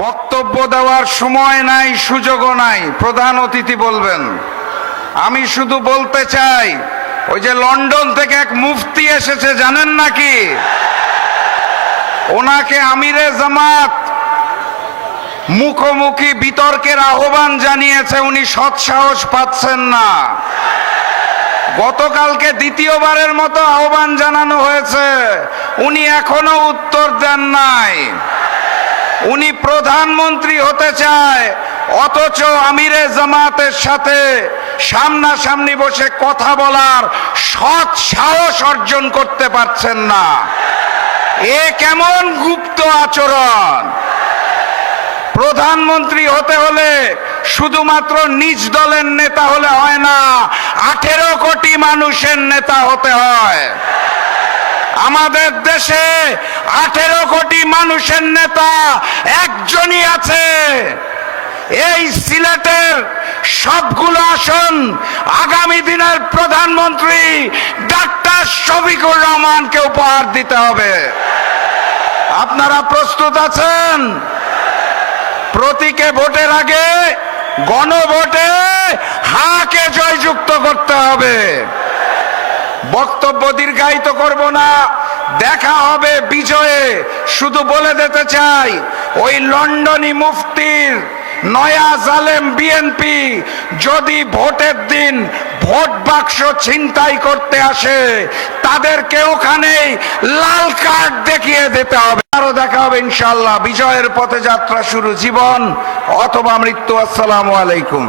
বক্তব্য দেওয়ার সময় নাই, সুযোগও নাই, প্রধান অতিথি বলবেন। আমি শুধু বলতে চাই, ওই যে লন্ডন থেকে এক মুফতি এসেছে জানেন নাকি? ওনাকে আমিরে জামাত মুখোমুখি বিতর্কের আহ্বান জানিয়েছে, উনি সৎসাহস পাচ্ছেন না। গতকালকে দ্বিতীয়বারের মতো আহ্বান জানানো হয়েছে, উনি এখনো উত্তর দেন নাই। উনি প্রধানমন্ত্রী হতে চায়, অথচ আমিরে জামাতের সাথে সামনাসামনি বসে কথা বলার সৎ সাহস অর্জন করতে পারছেন না। এ কেমন গুপ্ত আচরণ! প্রধানমন্ত্রী হতে হলে শুধুমাত্র নিজ দলের নেতা হলে হয় না, 18 কোটি মানুষের নেতা হতে হয়। আমাদের দেশে 18 কোটি মানুষের নেতা একজনই আছে। এই সিলেটের সবগুলো আসন আগামী দিনের প্রধানমন্ত্রী ডাক্তার শফিকুর রহমানকে উপহার দিতে হবে। আপনারা প্রস্তুত আছেন? প্রতীকে ভোটের আগে গণভোটে হাকে জয়যুক্ত করতে হবে। বক্তব্য দীর্ঘায়িত করব না, দেখা হবে বিজয়ে। শুধু বলে দিতে চাই, ওই লন্ডনী মুফতির নয়া জালেম বিএনপি যদি ভোটের দিন ভোট বাক্স ছিনতাই করতে আসে, তাদেরকে ওখানেই লাল কার্ড দেখিয়ে দিতে হবে। আরো দেখা হবে ইনশাআল্লাহ। বিজয়ের পথে যাত্রা শুরু, জীবন অথবা মৃত্যু। আসসালামু আলাইকুম।